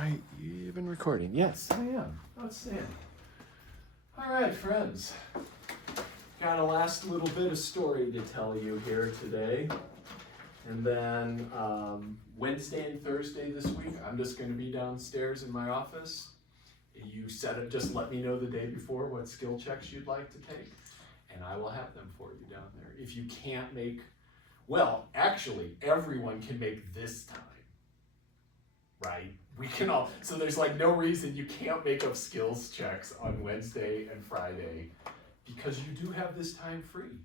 I even recording? Yes, I am. Outstanding. All right, friends. Got a last little bit of story to tell you here today. And then Wednesday and Thursday this week, I'm just going to be downstairs in my office. You set it, just let me know the day before what skill checks you'd like to take, and I will have them for you down there. If you can't make, well, actually, everyone can make this time, right? We can all, so there's like no reason you can't make up skills checks on Wednesday and Friday because you do have this time free.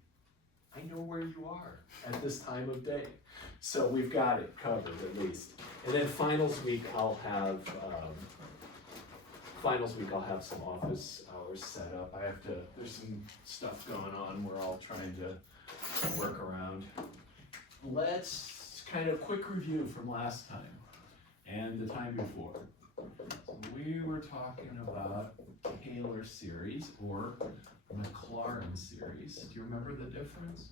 I know where you are at this time of day. So we've got it covered at least. And then finals week I'll have some office hours set up. There's some stuff going on we're all trying to work around. Let's kind of quick review from last time and the time before. So we were talking about Taylor series or McLaurin series. Do you remember the difference?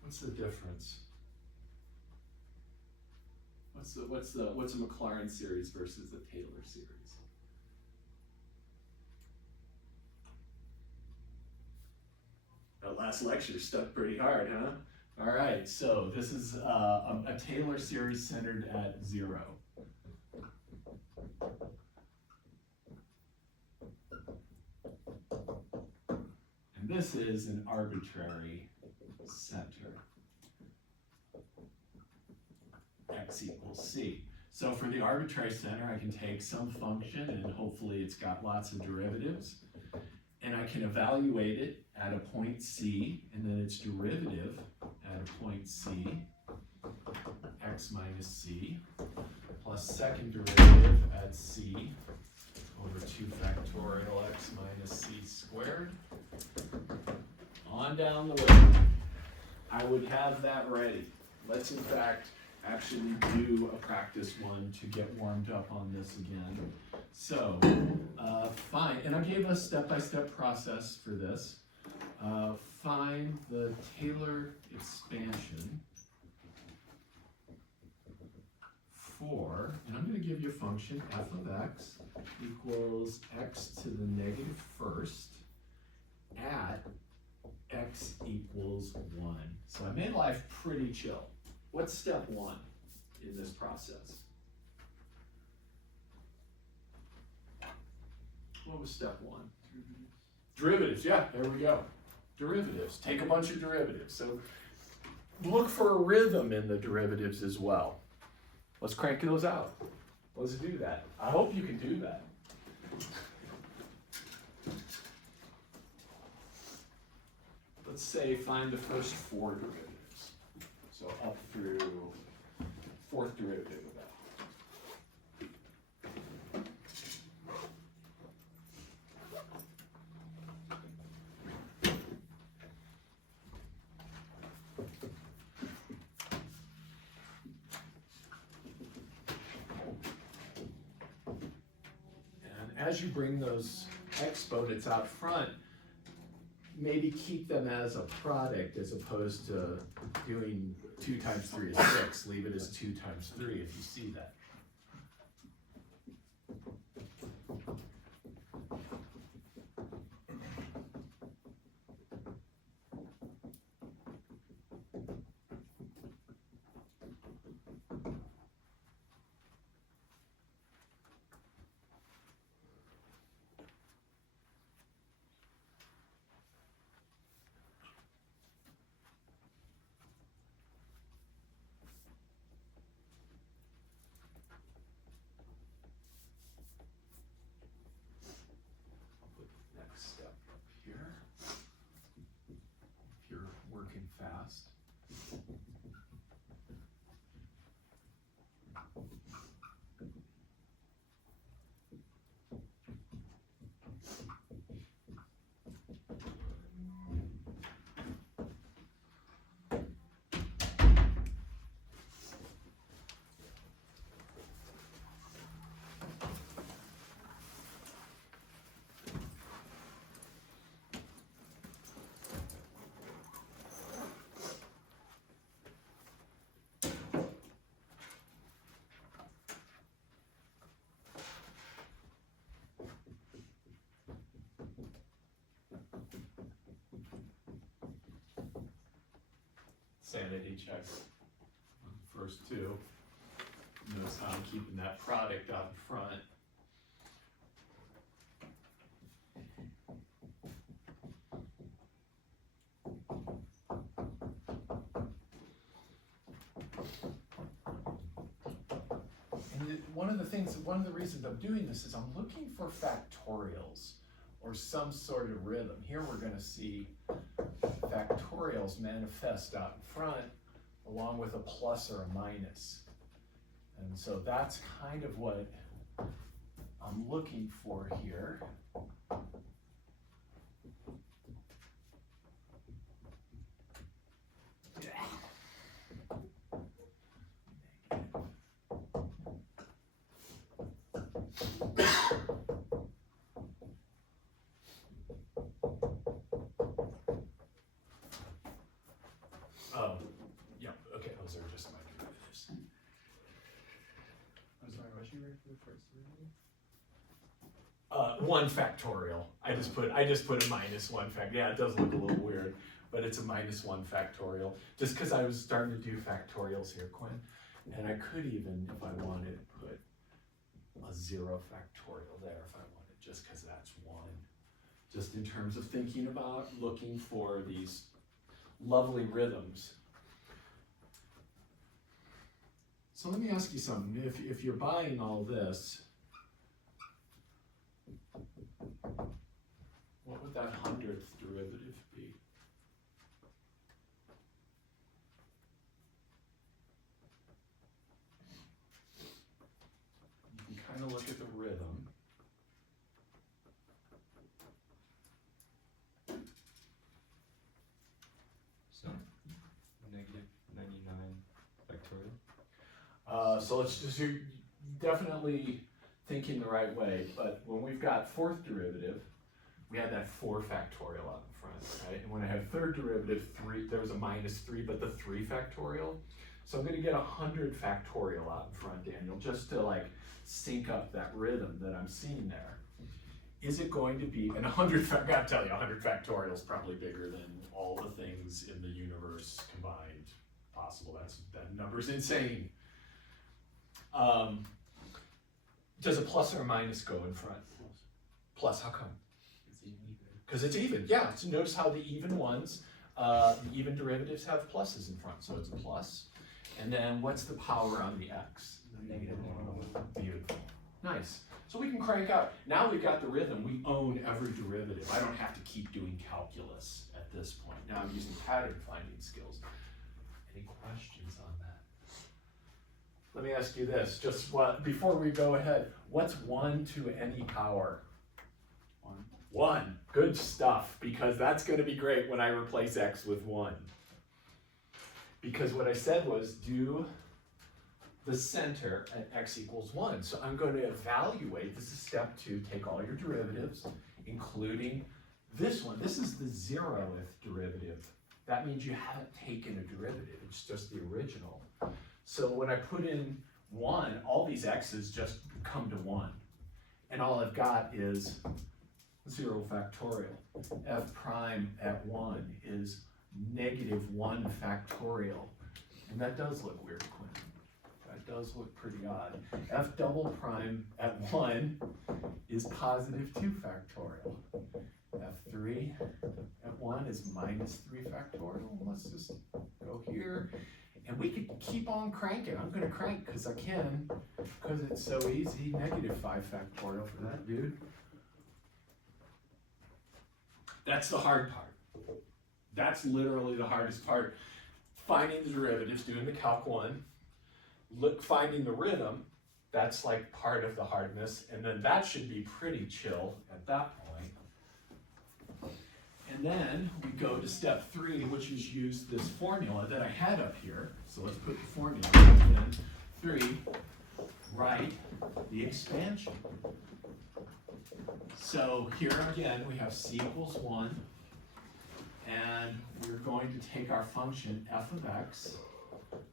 What's the difference? What's a McLaurin series versus a Taylor series? That last lecture stuck pretty hard, huh? All right, so this is a Taylor series centered at 0. And this is an arbitrary center. X equals C. So for the arbitrary center, I can take some function and hopefully it's got lots of derivatives. And I can evaluate it at a point C and then its derivative at a point C, x minus C, plus second derivative at C over 2 factorial x minus C squared. On down the way. I would have that ready. Let's in fact actually do a practice one to get warmed up on this again. So, fine, and I gave a step-by-step process for this. Find the Taylor expansion for, and I'm going to give you a function, f of x equals x to the negative first at x equals 1. So I made life pretty chill. What's step 1 in this process? What was step 1? Derivatives, yeah, there we go. Derivatives, take a bunch of derivatives. So look for a rhythm in the derivatives as well. Let's crank those out. Let's do that. I hope you can do that. Let's say find the first 4 derivatives. So up through 4th derivative of that. And as you bring those exponents out front, maybe keep them as a product as opposed to doing 2 times 3 is 6. Leave it as 2 times 3 if you see that. Fast. sanity check on the first two. Notice how I'm keeping that product out in front. One of the reasons I'm doing this is I'm looking for factorials or some sort of rhythm. Here we're going to see factorials manifest out in front along with a plus or a minus. And so that's kind of what I'm looking for here. One factorial. I just put a minus one factorial. Yeah, it does look a little weird, but it's a minus one factorial. Just because I was starting to do factorials here, Quinn, and I could even, if I wanted, put a 0 factorial there if I wanted, just because that's one. Just in terms of thinking about looking for these lovely rhythms. So let me ask you something. If you're buying all this, what would that 100th derivative be? You can kind of look at the rhythm. So, negative 99 factorial? So let's just, you're definitely thinking the right way, but when we've got fourth derivative, we had that 4 factorial out in front, right? And when I had third derivative, 3, there was a minus 3, but the 3 factorial. So I'm gonna get 100 factorial out in front, Daniel, just to like sync up that rhythm that I'm seeing there. Is it going to be, and 100, I gotta tell you, 100 factorial is probably bigger than all the things in the universe combined possible. That number's insane. Does a plus or a minus go in front? Plus, how come? Because it's even, yeah. So notice how the even ones, the even derivatives have pluses in front. So it's a plus. And then what's the power on the x? -1. Beautiful. Nice. So we can crank out. Now we've got the rhythm. We own every derivative. I don't have to keep doing calculus at this point. Now I'm using pattern finding skills. Any questions on that? Let me ask you this, just before we go ahead, what's 1 to any power? 1. Good stuff, because that's going to be great when I replace x with 1. Because what I said was do the center at x equals 1. So I'm going to evaluate, this is step 2, take all your derivatives, including this one. This is the 0th derivative. That means you haven't taken a derivative, it's just the original. So when I put in 1, all these x's just come to 1. And all I've got is 0 factorial. F prime at 1 is -1 factorial. And that does look weird, Quinn. That does look pretty odd. F double prime at 1 is +2 factorial. F3 at 1 is -3 factorial. Let's just go here. And we could keep on cranking. I'm going to crank because I can, because it's so easy. -5 factorial for that, dude. That's the hard part. That's literally the hardest part. Finding the derivatives, doing the calc 1, finding the rhythm, that's like part of the hardness. And then that should be pretty chill at that point. And then we go to step 3, which is use this formula that I had up here. So let's put the formula in. 3, write the expansion. So here again, we have c equals 1. And we're going to take our function f of x,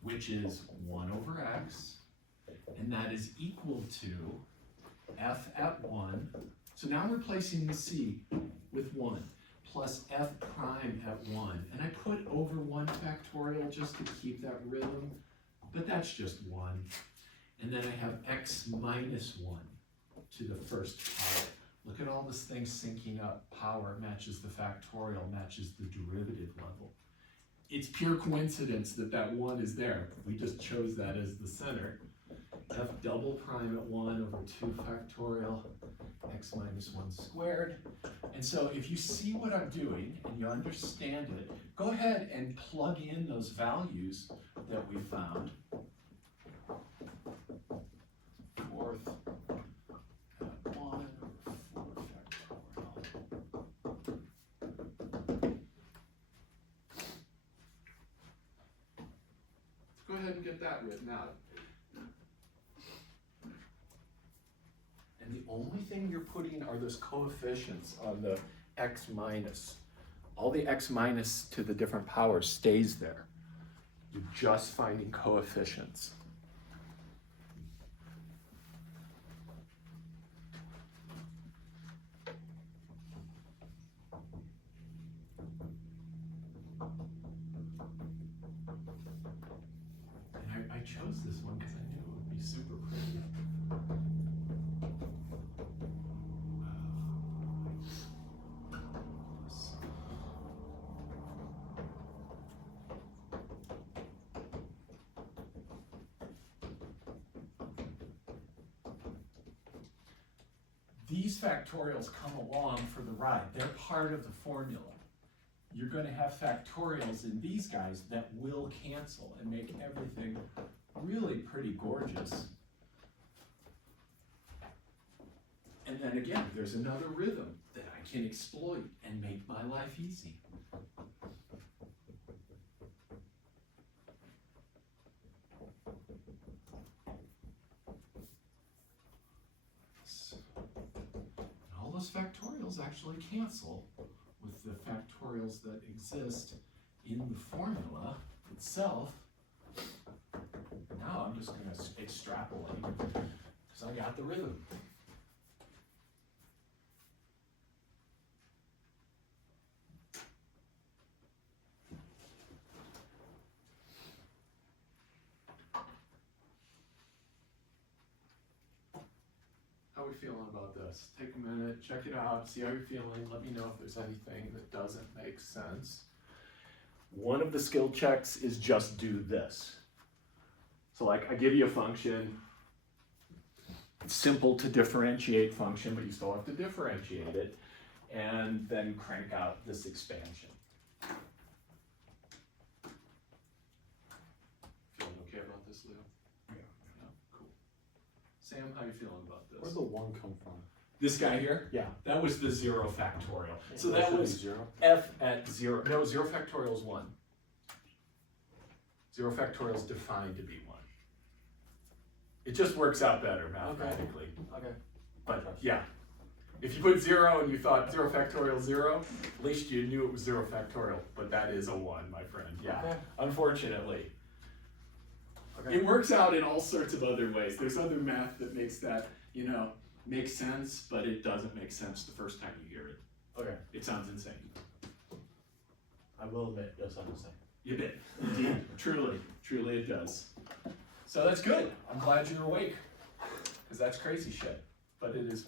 which is 1 over x. And that is equal to f at 1. So now I'm replacing the c with 1. plus f prime at 1. And I put over 1 factorial just to keep that rhythm, but that's just 1. And then I have x minus 1 to the first power. Look at all this thing syncing up. Power matches the factorial, matches the derivative level. It's pure coincidence that that 1 is there. We just chose that as the center. F double prime at 1 over 2 factorial, x minus 1 squared. And so if you see what I'm doing and you understand it, go ahead and plug in those values that we found. Fourth at 1 over 4 factorial. Go ahead and get that written out. And the only thing you're putting are those coefficients on the x minus. All the x minus to the different powers stays there. You're just finding coefficients. And I chose this one because I knew it would be super pretty. These factorials come along for the ride. They're part of the formula. You're going to have factorials in these guys that will cancel and make everything really pretty gorgeous. And then again, there's another rhythm that I can exploit and make my life easy. All those factorials actually cancel with the factorials that exist in the formula itself. Now I'm just going to extrapolate because I got the rhythm. How are we feeling about this? Take a minute, check it out, see how you're feeling. Let me know if there's anything that doesn't make sense. One of the skill checks is just do this. So like I give you a function, it's simple to differentiate function, but you still have to differentiate it, and then crank out this expansion. Feeling okay about this, Leo? Yeah. Cool. Sam, how you feeling about this? Where'd the 1 come from? This guy here? Yeah. That was the 0 factorial. So That that should be was 0. f at 0. No, 0 factorial is 1. 0 factorial is defined to be 1. It just works out better mathematically. Okay. But yeah, if you put 0 and you thought 0 factorial 0, at least you knew it was 0 factorial. But that is a 1, my friend. Yeah, Okay. unfortunately. Okay. It works out in all sorts of other ways. There's other math that makes that, make sense, but it doesn't make sense the first time you hear it. Okay. It sounds insane. I will admit, it does sound the same. You did. Indeed. Truly it does. So that's good. I'm glad you're awake. Because that's crazy shit. But it is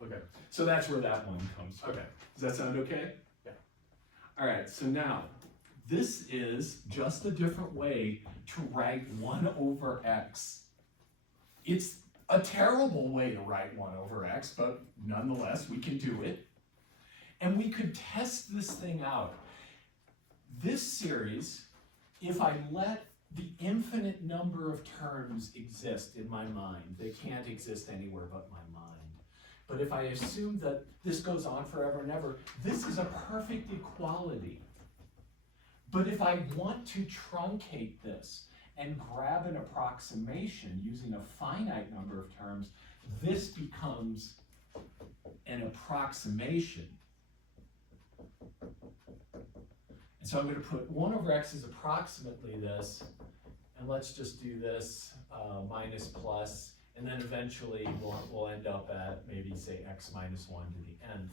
1. Okay. So that's where that 1 comes from. Okay. Does that sound okay? Yeah. All right. So now, this is just a different way to write 1 over x. It's a terrible way to write 1 over x, but nonetheless, we can do it. And we could test this thing out. This series, if I let the infinite number of terms exist in my mind, they can't exist anywhere but my mind. But if I assume that this goes on forever and ever, this is a perfect equality. But if I want to truncate this and grab an approximation using a finite number of terms, this becomes an approximation. And so I'm going to put 1 over x is approximately this, and let's just do this minus plus, and then eventually we'll end up at maybe say x minus 1 to the nth.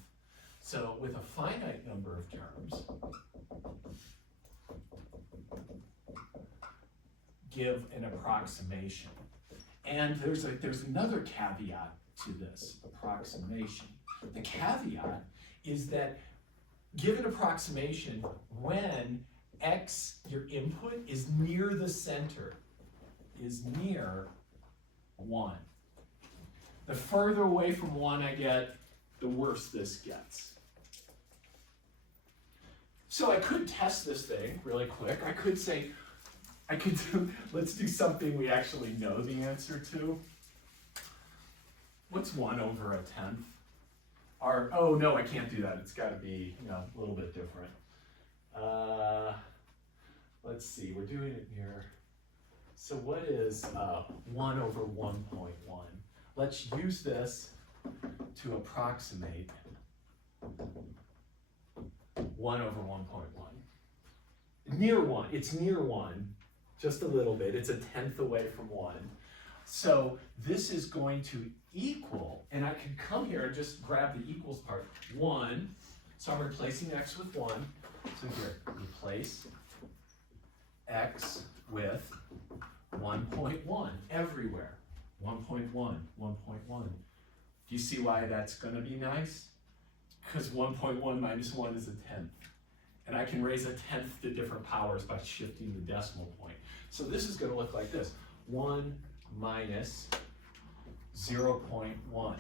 So with a finite number of terms, give an approximation. And there's another caveat to this approximation. The caveat is that give an approximation when x, your input, is near the center, is near 1. The further away from 1 I get, the worse this gets. So I could test this thing really quick. I could say, let's do something we actually know the answer to. What's 1 over a 10th? Oh no, I can't do that. It's got to be, a little bit different. Let's see, we're doing it here. So what is 1 over 1.1? Let's use this to approximate 1 over 1.1. Near 1, it's near 1, just a little bit. It's a 10th away from 1. So this is going to equal, and I can come here and just grab the equals part, 1. So I'm replacing x with 1. So here, replace x with 1.1 everywhere. 1.1, 1.1. Do you see why that's going to be nice? Because 1.1 minus 1 is a 10th. And I can raise a 10th to different powers by shifting the decimal point. So this is going to look like this. 1 minus 0.1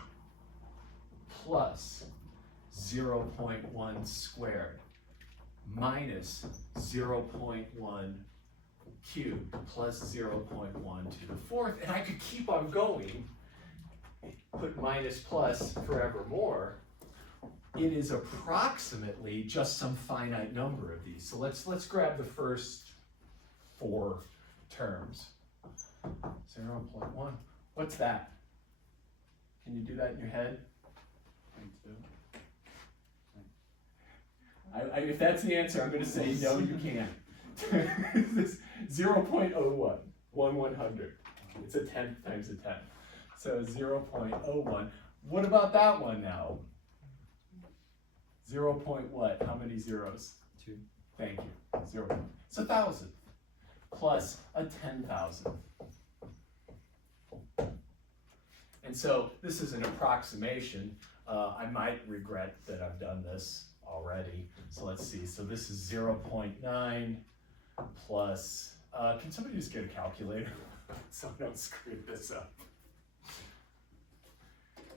plus 0.1 squared minus 0.1 cubed plus 0.1 to the fourth. And I could keep on going, put minus plus forevermore. It is approximately just some finite number of these. So let's grab the first 4 terms. 0.1. What's that? Can you do that in your head? If that's the answer, I'm going to say no, you can't. This 0.01, 1/100. It's a 10th times a 10th. So 0.01. What about that one now? 0. What? How many zeros? 2. Thank you. 0. It's 1,000 plus a 10,000. And so this is an approximation. I might regret that I've done this already. So let's see. So this is 0.9 plus, can somebody just get a calculator so I don't screw this up?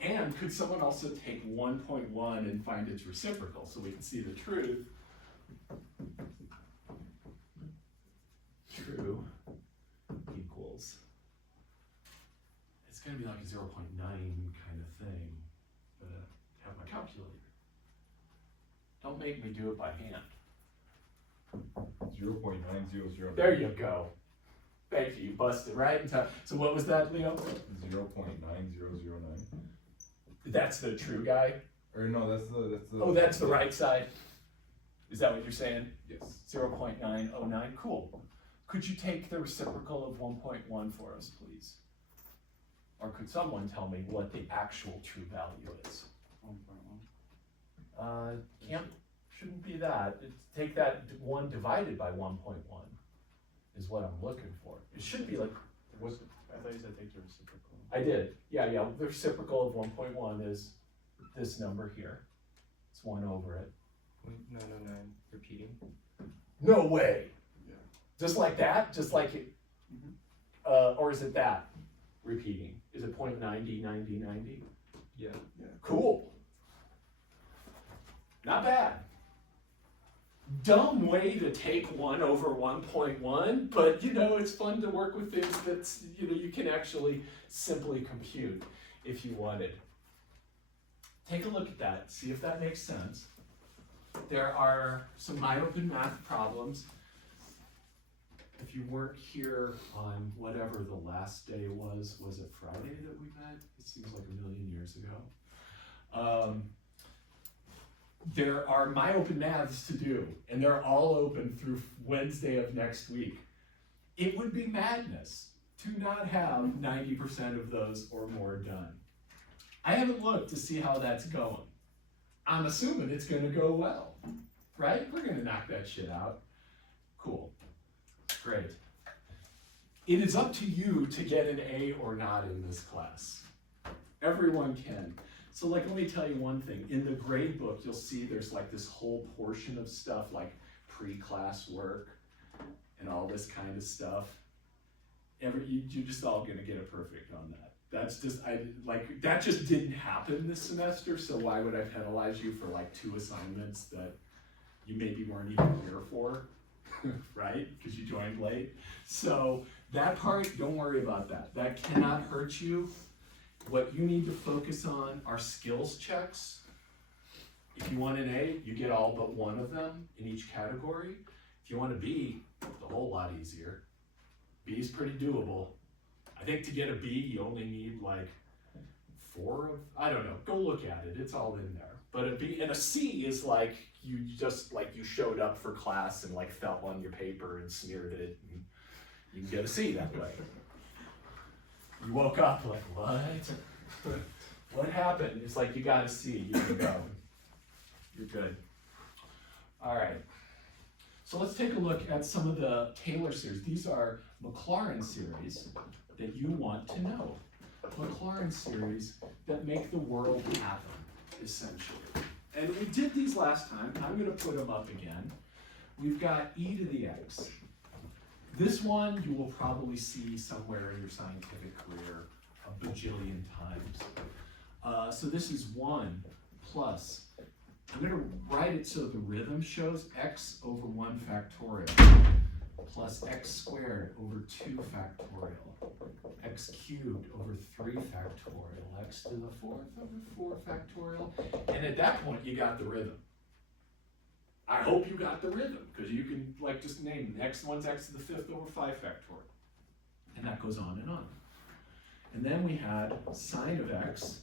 And could someone also take 1.1 and find its reciprocal so we can see the truth? True equals, it's going to be like a 0.9 kind of thing, but I have my calculator. Don't make me do it by hand. 0.9009. There you go. Thank you, you busted right in time. So what was that, Leo? 0.9009. That's the true guy? Or no, that's the. Oh, that's the right side. Is that what you're saying? Yes. 0.909, cool. Could you take the reciprocal of 1.1 for us, please? Or could someone tell me what the actual true value is? 1.1. Shouldn't be that. Take that 1 divided by 1.1 is what I'm looking for. It should be like, I thought you said take the reciprocal. I did. Yeah, the reciprocal of 1.1 is this number here. It's 1 over it. 0.909, repeating. No way. Yeah. Just like that? Just like it? Or is it that? Repeating. Is it 0.909090? Yeah. Cool. Not bad. Dumb way to take 1 over 1.1, but it's fun to work with things that you can actually simply compute if you wanted. Take a look at that, see if that makes sense. There are some open math problems. If you weren't here on whatever the last day was it Friday that we met? It seems like a million years ago. There are open maths to do, and they're all open through Wednesday of next week. It would be madness to not have 90% of those or more done. I haven't looked to see how that's going. I'm assuming it's gonna go well, right? We're gonna knock that shit out. Cool, great. It is up to you to get an A or not in this class. Everyone can. So like, let me tell you one thing. In the grade book, you'll see there's like this whole portion of stuff like pre-class work and all this kind of stuff. You're just all gonna get a perfect on that. That's just, that just didn't happen this semester, so why would I penalize you for like 2 assignments that you maybe weren't even here for, right? Because you joined late. So that part, don't worry about that. That cannot hurt you. What you need to focus on are skills checks. If you want an A, you get all but one of them in each category. If you want a B, it's a whole lot easier. B is pretty doable. I think to get a B, you only need like 4 of, I don't know, go look at it, it's all in there. But a B, and a C is like, you just, like you showed up for class and like fell on your paper and smeared it, and you can get a C that way. You woke up like, what? What happened? It's like, you got a C, you can go. You're good. All right. So let's take a look at some of the Taylor series. These are Maclaurin series that you want to know. Maclaurin series that make the world happen, essentially. And we did these last time. I'm going to put them up again. We've got e to the x. This one you will probably see somewhere in your scientific career a bajillion times. So this is 1 plus, I'm going to write it so the rhythm shows x over 1 factorial plus x squared over 2 factorial, x cubed over 3 factorial, x to the 4th over 4 factorial. And at that point, you got the rhythm. I hope you got the rhythm, because you can like just name the next one's x to the 5th over 5 factorial. And that goes on and on. And then we had sine of x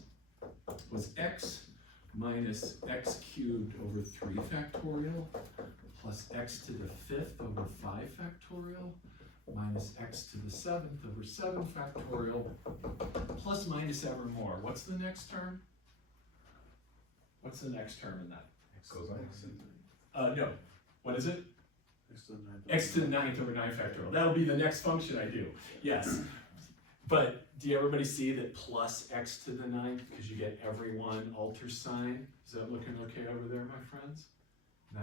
was x minus x cubed over 3 factorial plus x to the 5th over 5 factorial minus x to the 7th over 7 factorial plus minus ever more. What's the next term? What's the next term in that? No. What is it? X to the 9th over 9 factorial. That'll be the next function I do. Yes. But do everybody see that plus x to the 9th, because you get every one alter sign? Is that looking okay over there, my friends? No?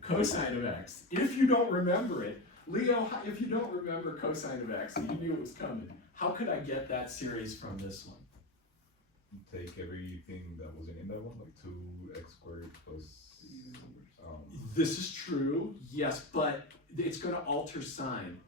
Cosine of x. If you don't remember it, Leo, if you don't remember cosine of x, you knew it was coming. How could I get that series from this one? Take everything that was in that one, like 2x squared plus. This is true, yes, but it's going to alter sign.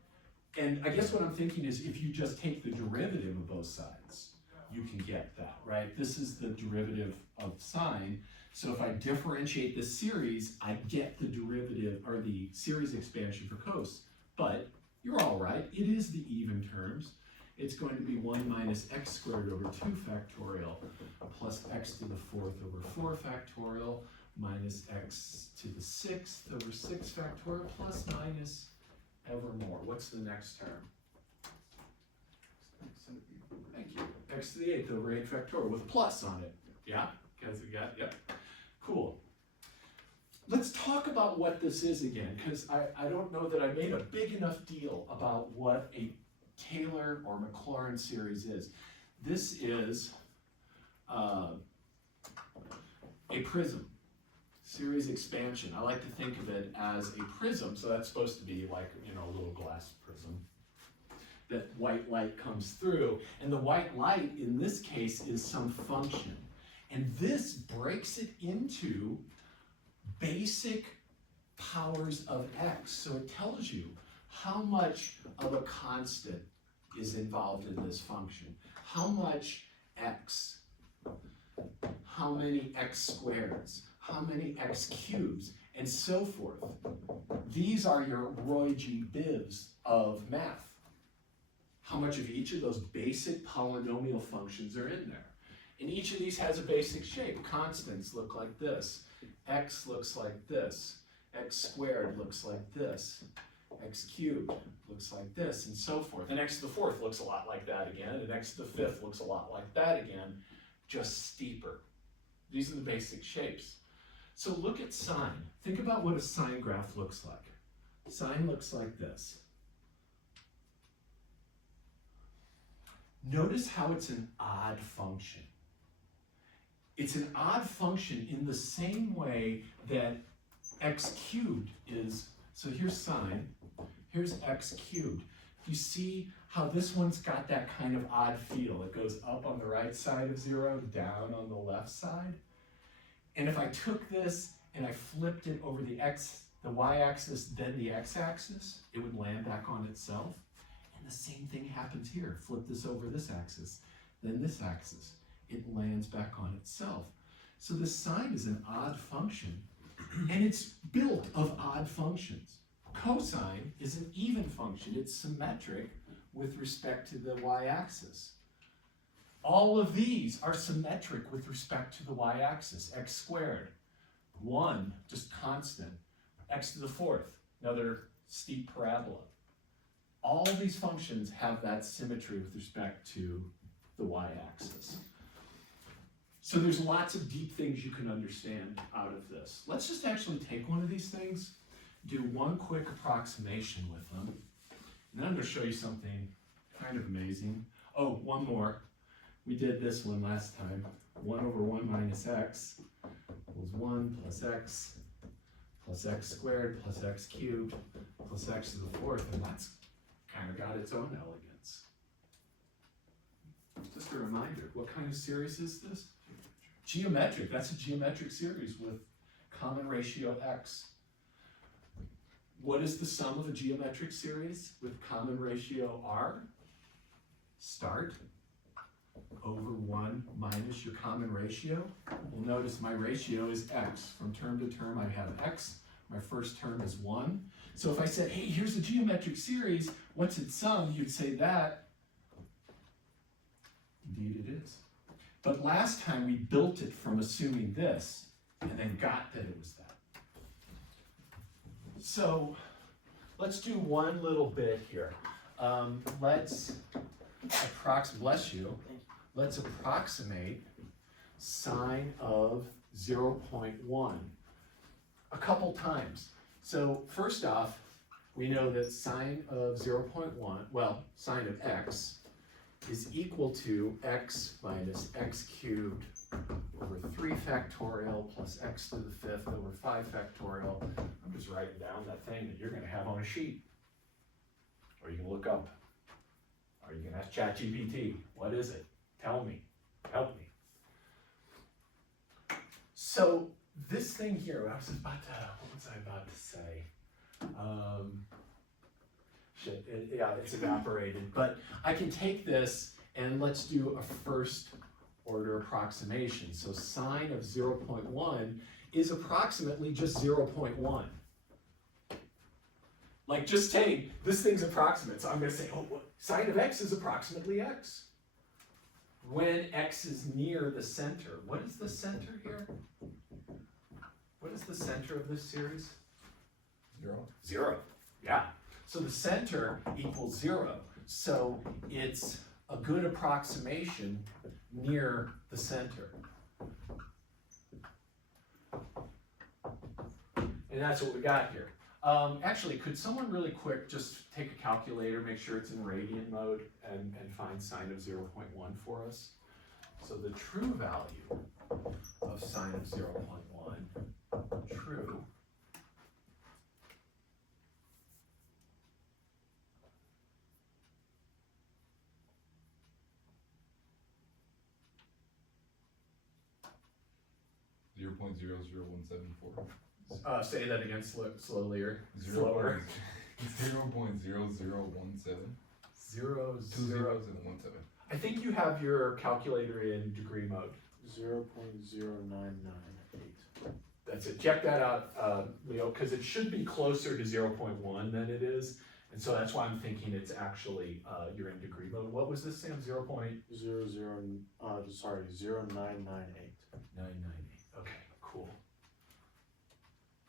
And I guess what I'm thinking is if you just take the derivative of both sides, you can get that, right? This is the derivative of sine. So if I differentiate this series, I get the derivative or the series expansion for cos. But you're all right, it is the even terms. It's going to be 1 minus x squared over 2 factorial plus x to the 4th over 4 factorial minus x to the 6th over 6 factorial plus minus evermore. What's the next term? Thank you. X to the 8th over 8 factorial with a plus on it. Yeah? Guys, we got, yep. Cool. Let's talk about what this is again, because I don't know that I made a big enough deal about what a Taylor or Maclaurin series is. This is a prism, series expansion. I like to think of it as a prism, so that's supposed to be like, you know, a little glass prism that white light comes through. And the white light in this case is some function. And this breaks it into basic powers of x. So it tells you how much of a constant is involved in this function. How much x, how many x squareds, how many x cubes, and so forth. These are your Roy G. Bivs of math. How much of each of those basic polynomial functions are in there. And each of these has a basic shape. Constants look like this. X looks like this. X squared looks like this. x cubed looks like this, and so forth. And x to the fourth looks a lot like that again, and x to the fifth looks a lot like that again, just steeper. These are the basic shapes. So look at sine. Think about what a sine graph looks like. Sine looks like this. Notice how it's an odd function. It's an odd function in the same way that x cubed is. So here's sine, here's x cubed. You see how this one's got that kind of odd feel. It goes up on the right side of 0, down on the left side. And if I took this and I flipped it over the y-axis, then the x-axis, it would land back on itself. And the same thing happens here. Flip this over this axis, then this axis. It lands back on itself. So the sine is an odd function, and it's built of odd functions. Cosine is an even function. It's symmetric with respect to the y-axis. All of these are symmetric with respect to the y-axis. X squared, 1, just constant. X to the fourth, another steep parabola. All these functions have that symmetry with respect to the y-axis. So there's lots of deep things you can understand out of this. Let's just actually take one of these things, do one quick approximation with them, and then I'm going to show you something kind of amazing. Oh, one more. We did this one last time. 1 over 1 minus x equals 1 plus x squared plus x cubed plus x to the fourth, and that's kind of got its own elegance. Just a reminder, what kind of series is this? Geometric. That's a geometric series with common ratio x. What is the sum of a geometric series with common ratio r? Start over 1 minus your common ratio. Well, notice my ratio is x. From term to term I have x. My first term is 1. So if I said, hey, here's a geometric series, what's its sum? You'd say that. Indeed it is. But last time we built it from assuming this, and then got that it was that. So let's do one little bit here. Let's approximate sine of 0.1 a couple times. So first off, we know that sine of 0.1, well, sine of x, is equal to x minus x cubed over 3 factorial plus x to the fifth over 5 factorial. I'm just writing down that thing that you're going to have on a sheet. Or you can look up. Or you can ask ChatGPT, what is it? Tell me. Help me. So this thing here, what was I about to say? It's evaporated. But I can take this and let's do a first order approximation. So sine of 0.1 is approximately just 0.1. Like just saying, this thing's approximate. So I'm going to say, oh, sine of x is approximately x. When x is near the center. What is the center here? What is the center of this series? 0. 0, yeah. So the center equals 0. So it's a good approximation near the center. And that's what we got here. Actually, could someone really quick just take a calculator, make sure it's in radian mode, and find sine of 0.1 for us? So the true value of sine of 0.1, true, .00017 say that again slowly or 0. slower. 0.0017. 0, 2 0. zeros and 1 7. I think you have your calculator in degree mode. 0.0998. That's it. Check that out, Leo, because it should be closer to 0.1 than it is. And so that's why I'm thinking it's actually, you're in degree mode. What was this, Sam? 0998. 998. Okay, cool.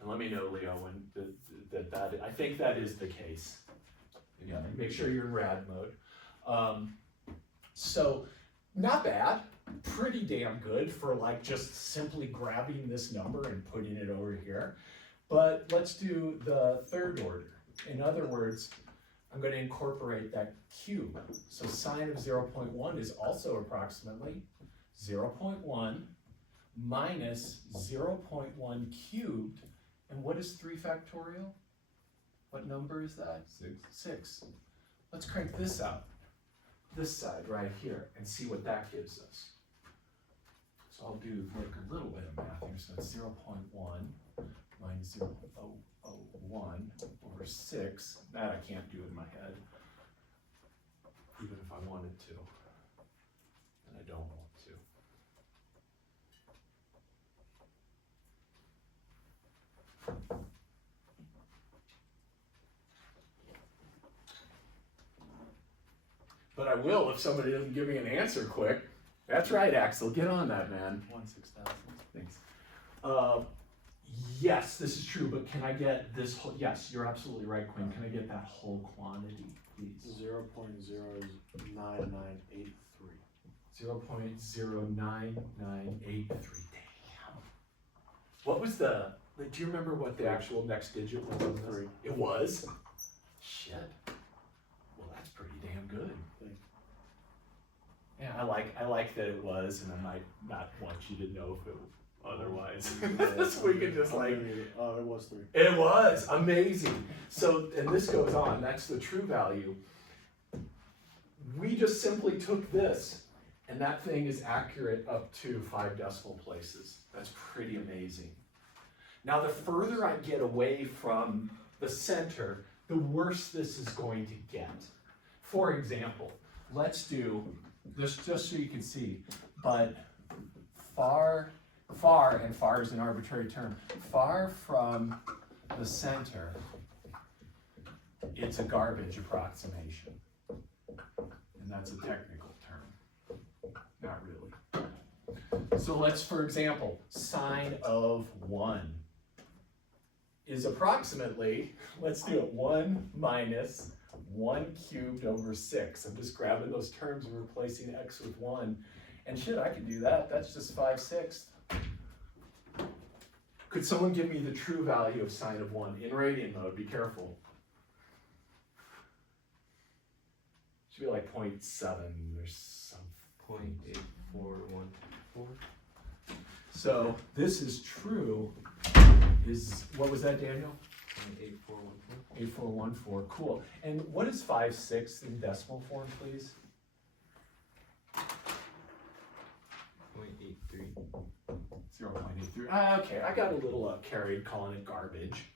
And let me know, Leo, when that I think that is the case. Yeah, make sure you're in rad mode. So not bad, pretty damn good for like just simply grabbing this number and putting it over here. But let's do the third order. In other words, I'm going to incorporate that cube. So sine of 0.1 is also approximately 0.1 minus 0.1 cubed. And what is 3 factorial? What number is that? 6. 6. Let's crank this out, this side right here, and see what that gives us. So I'll do like a little bit of math here. So it's 0.1 minus 0.001 over 6. That I can't do in my head, even if I wanted to. And I don't want to. But I will if somebody doesn't give me an answer quick. That's right, Axel. Get on that, man. 1/6000. Thanks. Yes, this is true, but can I get this whole, yes, you're absolutely right, Quinn. Can I get that whole quantity, please? 0.09983. 0.09983. Damn. What was the, do you remember what the actual next digit was on this? 3. It was? Shit. Well, that's pretty damn good. Yeah, I like that it was, and I might not want you to know if it was otherwise. So we can just like, Oh, it was 3. it was amazing. So, and this goes on, that's the true value. We just simply took this, and that thing is accurate up to 5 decimal places. That's pretty amazing. Now, the further I get away from the center, the worse this is going to get. For example, let's do this just so you can see, but far, and far is an arbitrary term, far from the center, it's a garbage approximation. And that's a technical term, not really. So let's, for example, sine of 1 is approximately, let's do it, 1 minus 1 cubed over 6. I'm just grabbing those terms and replacing x with 1. And shit, I can do that. That's just 5/6. Could someone give me the true value of sine of 1 in radian mode? Be careful. Should be like 0.7 or something. 0.8414. So this is true. Is, what was that, Daniel? 0.8414. 8414, cool. And what is 5/6 in decimal form, please? 0.83. 0.83. Okay, I got a little carried calling it garbage.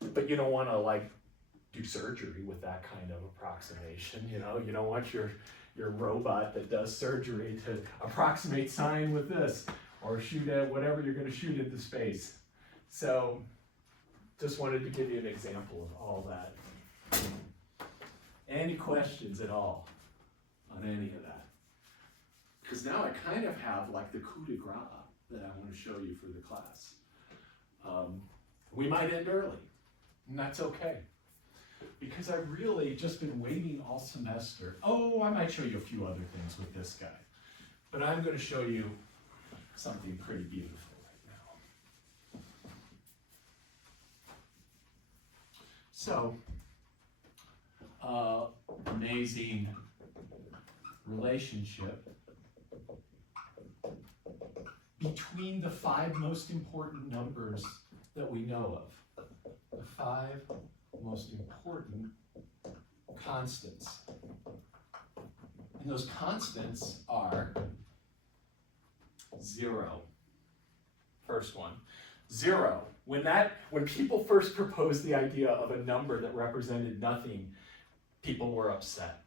But you don't want to like do surgery with that kind of approximation, you know? You don't want your robot that does surgery to approximate sine with this, or shoot at whatever you're going to shoot into space. So just wanted to give you an example of all that. Any questions at all on any of that? Because now I kind of have like the coup de grace that I want to show you for the class. We might end early, and that's okay. Because I've really just been waiting all semester. Oh, I might show you a few other things with this guy. But I'm going to show you something pretty beautiful right now. So, amazing relationship between the 5 most important numbers that we know of. The 5 most important constants. And those constants are 0. First one. 0. When people first proposed the idea of a number that represented nothing, people were upset.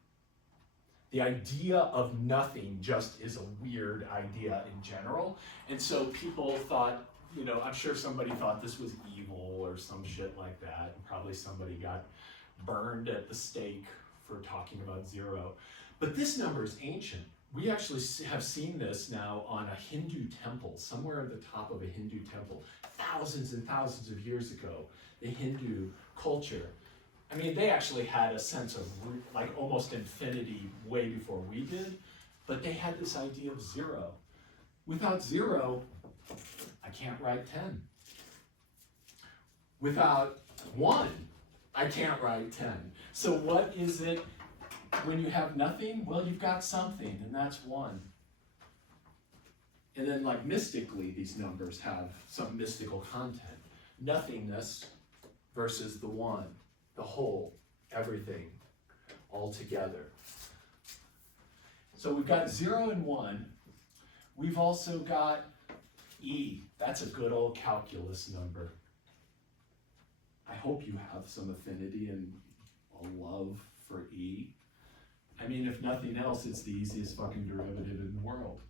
The idea of nothing just is a weird idea in general. And so people thought, you know, I'm sure somebody thought this was evil or some shit like that. And probably somebody got burned at the stake for talking about 0. But this number is ancient. We actually have seen this now on a Hindu temple, somewhere at the top of a Hindu temple, thousands and thousands of years ago. The Hindu culture, I mean, they actually had a sense of like almost infinity way before we did, but they had this idea of zero. Without zero, I can't write 10. Without 1, I can't write 10. So what is it when you have nothing? Well, you've got something, and that's 1. And then like mystically, these numbers have some mystical content. Nothingness versus the 1, the whole, everything, all together. So we've got 0 and 1. We've also got E. That's a good old calculus number. I hope you have some affinity and a love for E. I mean, if nothing else, it's the easiest fucking derivative in the world,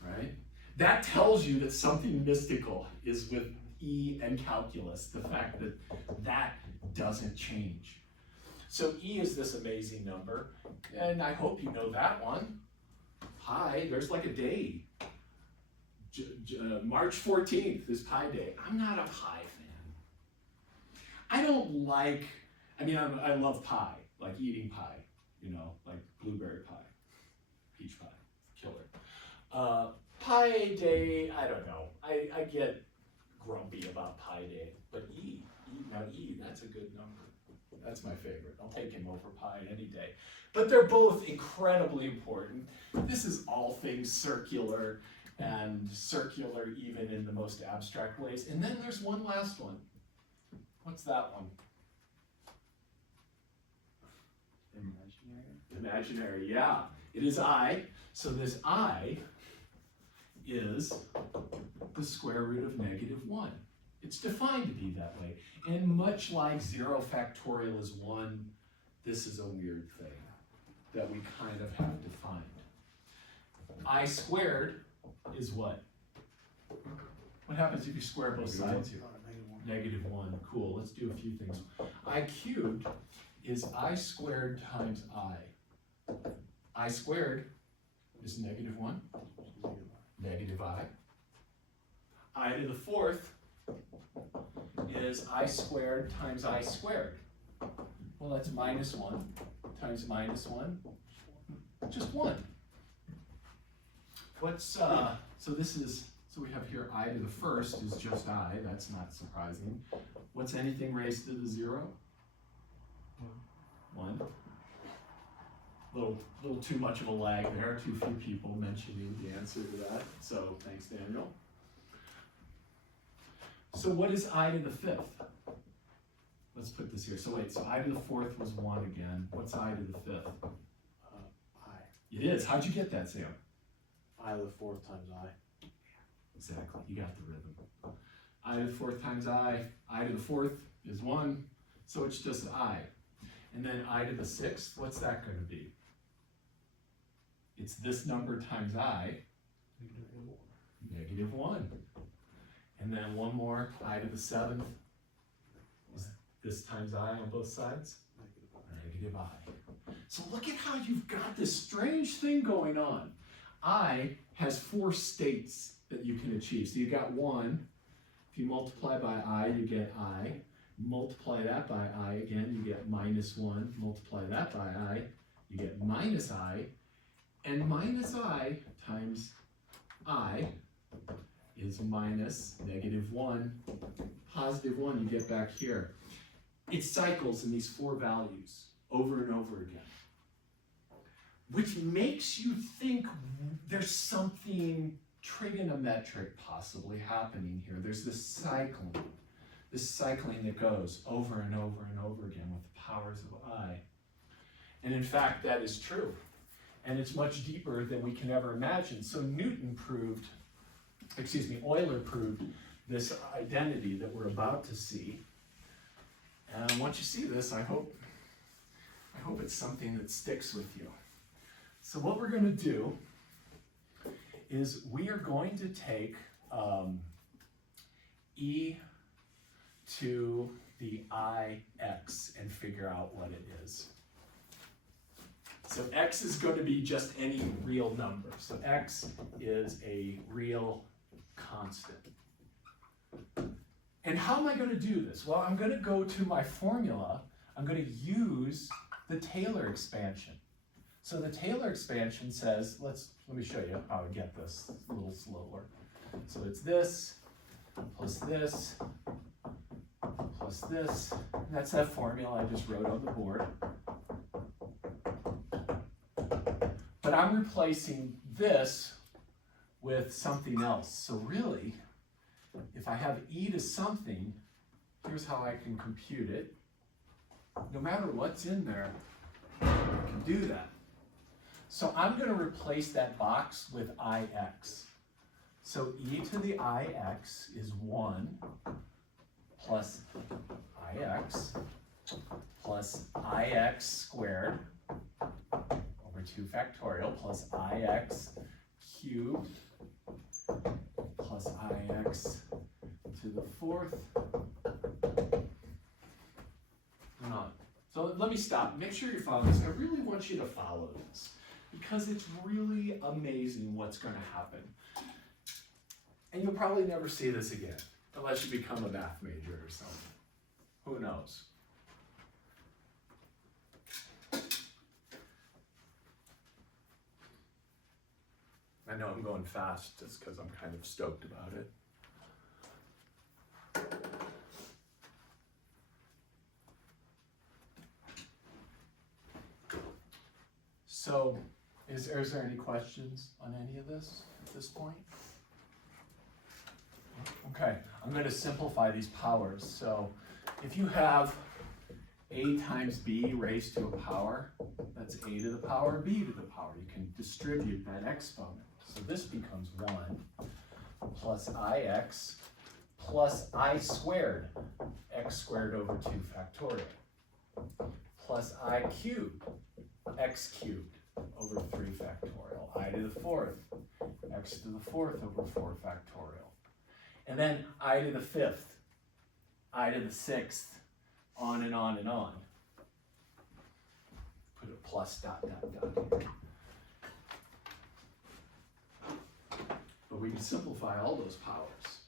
right? That tells you that something mystical is with E and calculus, the fact that that doesn't change. So E is this amazing number, and I hope you know that one. Pi, there's like a day. March 14th is Pi Day. I'm not a Pi fan. I don't like, I mean, I love pie, like eating pie, you know, like blueberry pie, peach pie, killer. Pi Day, I don't know. I get grumpy about Pi Day, but E, that's a good number. That's my favorite. I'll take him over Pi any day. But they're both incredibly important. This is all things circular, and circular even in the most abstract ways. And then there's one last one. What's that one? Imaginary, yeah. It is I. So this I is the square root of -1. It's defined to be that way. And much like 0 factorial is 1, this is a weird thing that we kind of have defined. I squared is what? What happens if you square both sides here? -1. Cool, let's do a few things. I cubed is I squared times I. I squared is -1, negative I. I to the 4th is I squared times I squared. Well, that's -1 times -1, just 1. What's, so this is, so we have here I to the 1st is just I, that's not surprising. What's anything raised to the 0? 1. Little too much of a lag there, too few people mentioning the answer to that, so thanks, Daniel. So what is I to the 5th? Let's put this here. So wait, so I to the 4th was 1 again. What's I to the 5th? I. It is. How'd you get that, Sam? I to the 4th times I. Exactly. You got the rhythm. I to the 4th times I to the 4th is 1, so it's just I. And then I to the 6th, what's that going to be? It's this number times I, -1. And then one more, I to the 7th, is this times I on both sides? Negative I. So look at how you've got this strange thing going on. I has 4 states that you can achieve. So you got 1. If you multiply by I, you get I. Multiply that by I again, you get -1. Multiply that by I, you get -I. And -I times I is minus -1. +1 you get back here. It cycles in these 4 values over and over again, which makes you think there's something trigonometric possibly happening here. There's this cycling that goes over and over and over again with the powers of I. And in fact, that is true. And it's much deeper than we can ever imagine. So Euler proved this identity that we're about to see. And once you see this, I hope it's something that sticks with you. So what we're going to do is we are going to take e to the ix and figure out what it is. So x is going to be just any real number. So x is a real constant. And how am I going to do this? Well, I'm going to go to my formula. I'm going to use the Taylor expansion. So the Taylor expansion says, let me show you how to get this a little slower. So it's this, plus this, plus this. And that's that formula I just wrote on the board. But I'm replacing this with something else. So really, if I have e to something, here's how I can compute it. No matter what's in there, I can do that. So I'm going to replace that box with ix. So e to the ix is 1 plus ix plus ix squared over 2 factorial plus ix cubed plus ix to the 4th. So let me stop. Make sure you're following this. I really want you to follow this because it's really amazing what's going to happen. And you'll probably never see this again unless you become a math major or something. Who knows? I know I'm going fast just because I'm kind of stoked about it. So, is there any questions on any of this at this point? Okay, I'm going to simplify these powers. So, if you have a times b raised to a power, that's a to the power b to the power. You can distribute that exponent. So this becomes 1 plus ix plus I squared, x squared over 2 factorial, plus I cubed, x cubed over 3 factorial, I to the 4th, x to the 4th over 4 factorial. And then I to the 5th, I to the 6th, on and on and on. Put a plus dot dot dot here. But we can simplify all those powers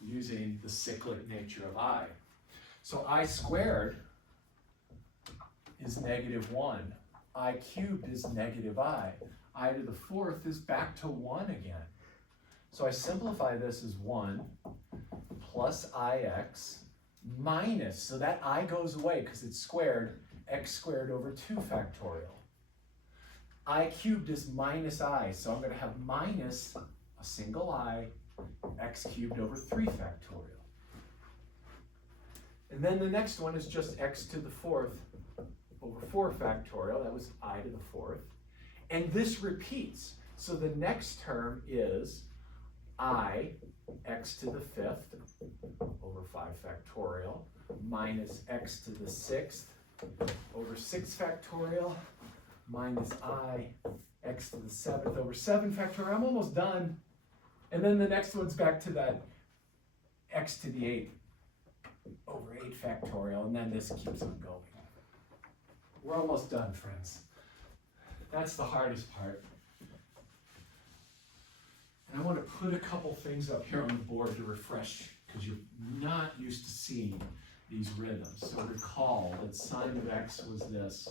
using the cyclic nature of I. So I squared is -1. I cubed is -I. I to the 4th is back to 1 again. So I simplify this as 1 plus ix minus, so that I goes away because it's squared, x squared over 2 factorial. I cubed is minus I, so I'm going to have minus a single I, x cubed over 3 factorial. And then the next one is just x to the 4th over 4 factorial. That was I to the 4th. And this repeats. So the next term is I, x to the 5th over 5 factorial minus x to the 6th over 6 factorial minus I, x to the 7th over 7 factorial. I'm almost done. And then the next one's back to that x to the 8th over 8 factorial, and then this keeps on going. We're almost done, friends. That's the hardest part. And I want to put a couple things up here on the board to refresh, because you're not used to seeing these rhythms. So recall that sine of x was this.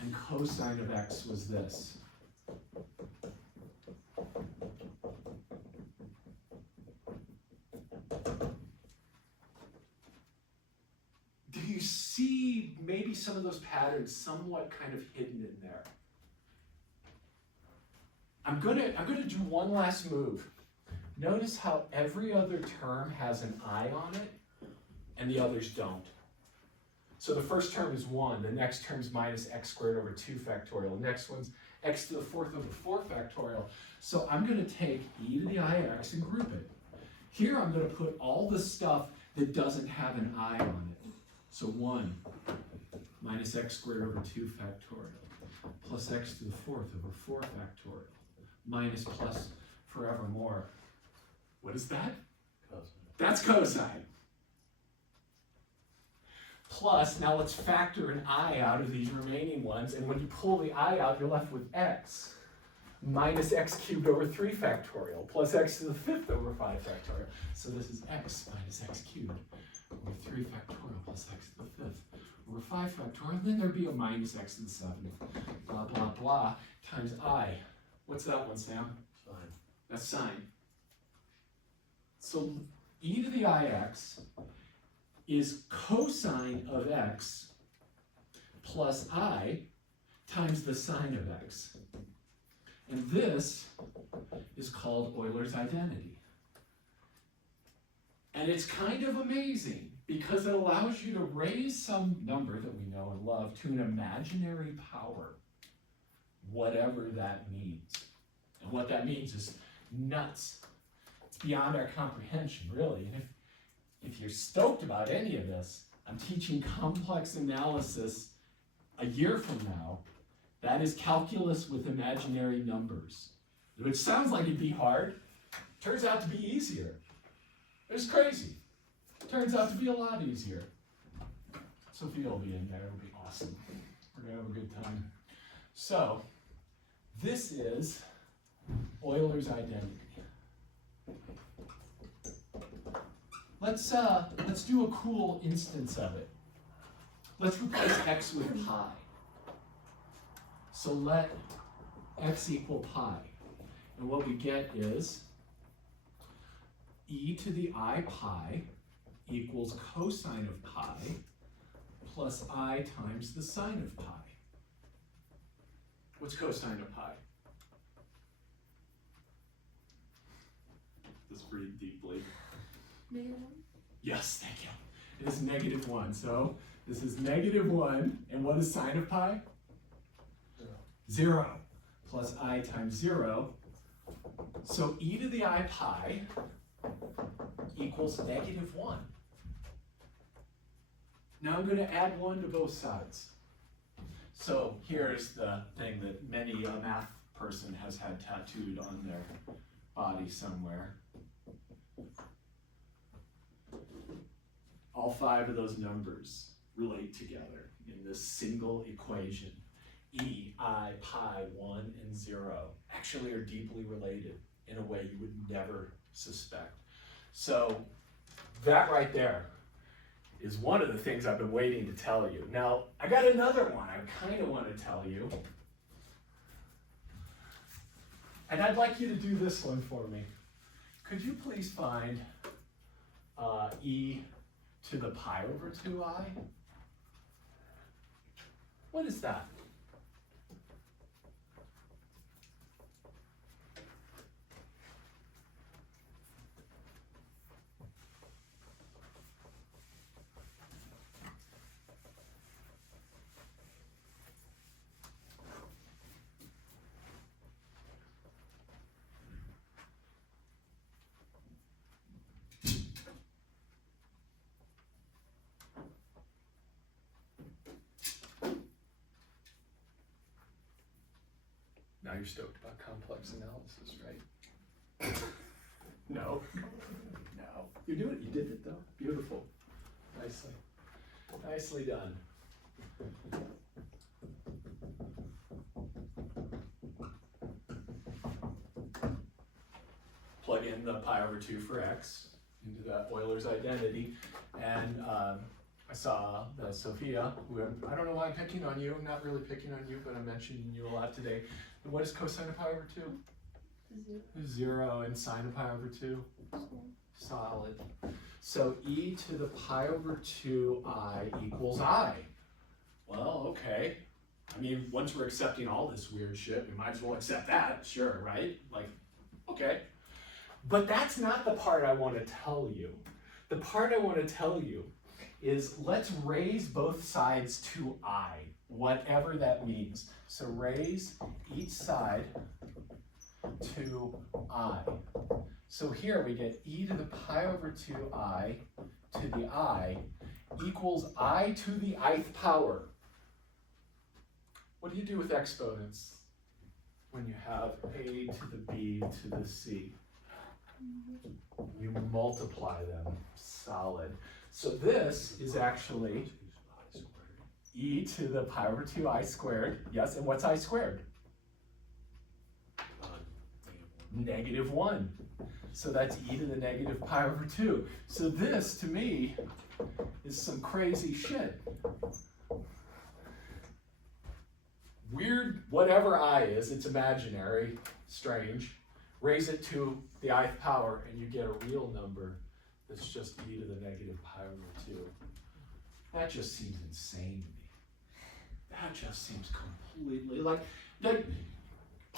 And cosine of x was this. Do you see maybe some of those patterns somewhat kind of hidden in there? I'm gonna do one last move. Notice how every other term has an I on it and the others don't. So the first term is 1, the next term is minus x squared over 2 factorial, the next one's x to the 4th over 4 factorial. So I'm going to take e to the ix and group it. Here I'm going to put all the stuff that doesn't have an I on it. So 1 minus x squared over 2 factorial plus x to the 4th over 4 factorial minus plus forevermore. What is that? Cosine. That's cosine. plus, now let's factor an I out of these remaining ones, and when you pull the I out, you're left with x minus x cubed over 3 factorial, plus x to the 5th over 5 factorial. So this is x minus x cubed over 3 factorial plus x to the 5th over 5 factorial. Then there'd be a minus x to the 7th, blah, blah, blah, times I. What's that one, Sam? Fine. That's sine. So e to the ix is cosine of x plus I times the sine of x. And this is called Euler's identity. And it's kind of amazing because it allows you to raise some number that we know and love to an imaginary power, whatever that means. And what that means is nuts. It's beyond our comprehension, really. And if you're stoked about any of this, I'm teaching complex analysis a year from now. That is calculus with imaginary numbers, which sounds like it'd be hard. Turns out to be easier. It's crazy. Turns out to be a lot easier. Sophia will be in there. It'll be awesome. We're going to have a good time. So, this is Euler's identity. Let's do a cool instance of it. Let's replace x with pi. So let x equal pi. And what we get is e to the I pi equals cosine of pi plus I times the sine of pi. What's cosine of pi? Just breathe deeply. Yes, thank you. It is -1. So this is -1. And what is sine of pi? 0 plus I times 0. So e to the I pi equals -1. Now I'm going to add 1 to both sides. So here's the thing that many a math person has had tattooed on their body somewhere. All 5 of those numbers relate together in this single equation. E, I, pi, 1, and 0 actually are deeply related in a way you would never suspect. So that right there is one of the things I've been waiting to tell you. Now, I got another one I kind of want to tell you. And I'd like you to do this one for me. Could you please find e to the pi over 2I? What is that? Now you're stoked about complex analysis, right? No. No. You do it. You did it, though. Beautiful. Nicely. Nicely done. Plug in the pi over 2 for x into that Euler's identity. And I saw that Sophia, who I don't know why I'm picking on you. I'm not really picking on you, but I'm mentioning you a lot today. And what is cosine of pi over 2? 0. And sine of pi over 2? Solid. So e to the pi over 2I equals I. Well, okay. I mean, once we're accepting all this weird shit, we might as well accept that, sure, right? Like, okay. But that's not the part I want to tell you. The part I want to tell you is let's raise both sides to I, whatever that means. So raise each side to I. So here we get e to the pi over 2I to the I equals I to the ith power. What do you do with exponents when you have a to the b to the c? You multiply them. Solid. So this is actually e to the pi over 2 I squared. Yes, and what's I squared? Negative 1. So that's e to the negative pi over 2. So this, to me, is some crazy shit. Weird, whatever I is, it's imaginary, strange. Raise it to the ith power and you get a real number that's just e to the negative pi over 2. That just seems insane to me. That just seems completely like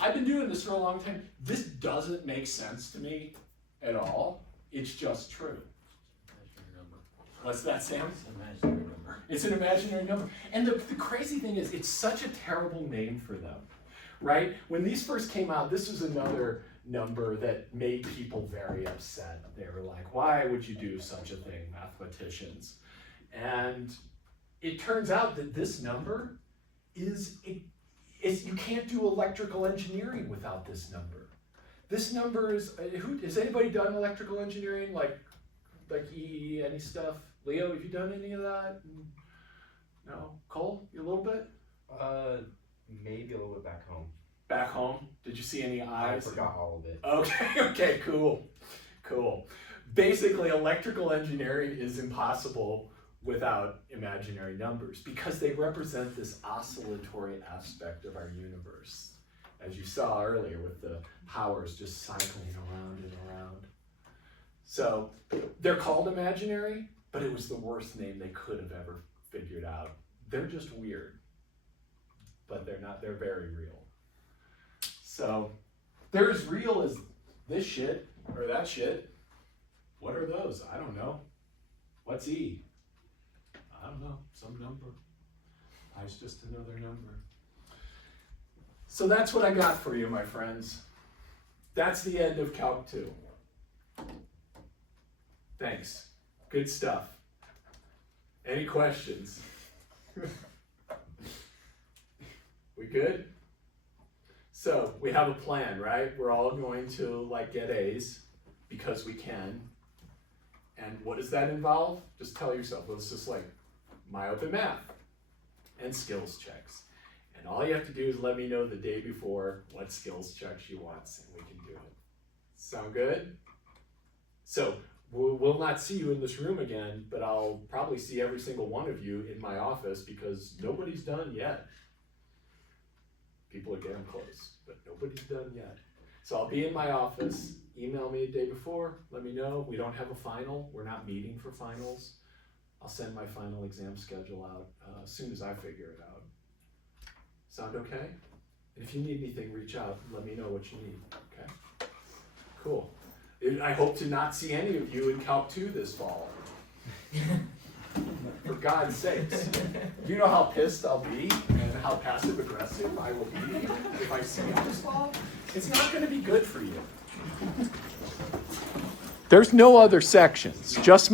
I've been doing this for a long time. This doesn't make sense to me at all. It's just true. Imaginary number. What's that, Sam? It's an imaginary number. It's an imaginary number. And the crazy thing is, it's such a terrible name for them, right? When these first came out, this was another number that made people very upset. They were like, why would you do such a thing, mathematicians? And it turns out that this number is you can't do electrical engineering without this number. This number is, has anybody done electrical engineering, like EE, any stuff? Leo, have you done any of that? No? Cole, you a little bit? Maybe a little bit back home. Back home? Did you see any I eyes? forgot all of it. Okay, cool. Basically, electrical engineering is impossible without imaginary numbers because they represent this oscillatory aspect of our universe. As you saw earlier with the powers just cycling around and around. So they're called imaginary, but it was the worst name they could have ever figured out. They're just weird, but they're not, they're very real. So they're as real as this shit or that shit. What are those? I don't know. What's E? I don't know, some number. I's just another number. So that's what I got for you, my friends. That's the end of Calc 2. Thanks. Good stuff. Any questions? We good? So we have a plan, right? We're all going to get A's because we can. And what does that involve? Just tell yourself, well, it's just like my open math and skills checks. And all you have to do is let me know the day before what skills checks you want, and we can do it. Sound good? So we'll not see you in this room again, but I'll probably see every single one of you in my office because nobody's done yet. People are getting close, but nobody's done yet. So I'll be in my office. Email me the day before. Let me know. We don't have a final. We're not meeting for finals. I'll send my final exam schedule out as soon as I figure it out. Sound okay? And if you need anything, reach out. Let me know what you need. Okay? Cool. I hope to not see any of you in Calc 2 this fall. For God's sakes. You know how pissed I'll be and how passive aggressive I will be if I see you this fall? It's not going to be good for you. There's no other sections, just